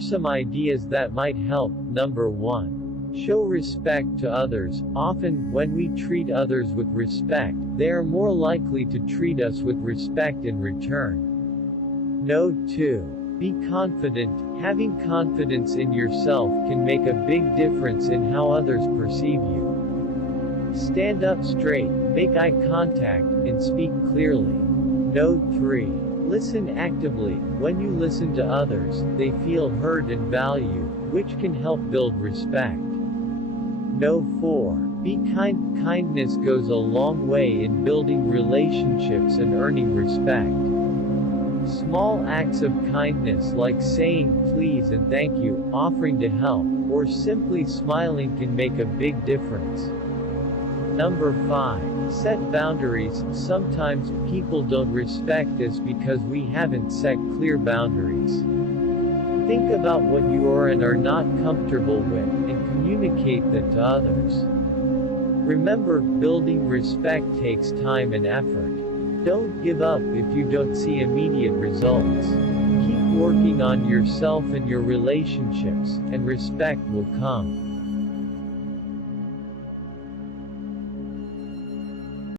are some ideas that might help. Number 1. Show respect to others. Often, when we treat others with respect, they are more likely to treat us with respect in return. Note 2. Be confident. Having confidence in yourself can make a big difference in how others perceive you. Stand up straight, make eye contact, and speak clearly. Note 3. Listen actively. When you listen to others, they feel heard and valued, which can help build respect. Note 4. Be kind. Kindness goes a long way in building relationships and earning respect. Small acts of kindness like saying please and thank you, offering to help, or simply smiling can make a big difference. Number 5. Set boundaries. Sometimes people don't respect us because we haven't set clear boundaries. Think about what you are and are not comfortable with, and communicate that to others. Remember, building respect takes time and effort. Don't give up if you don't see immediate results. Keep working on yourself and your relationships, and respect will come.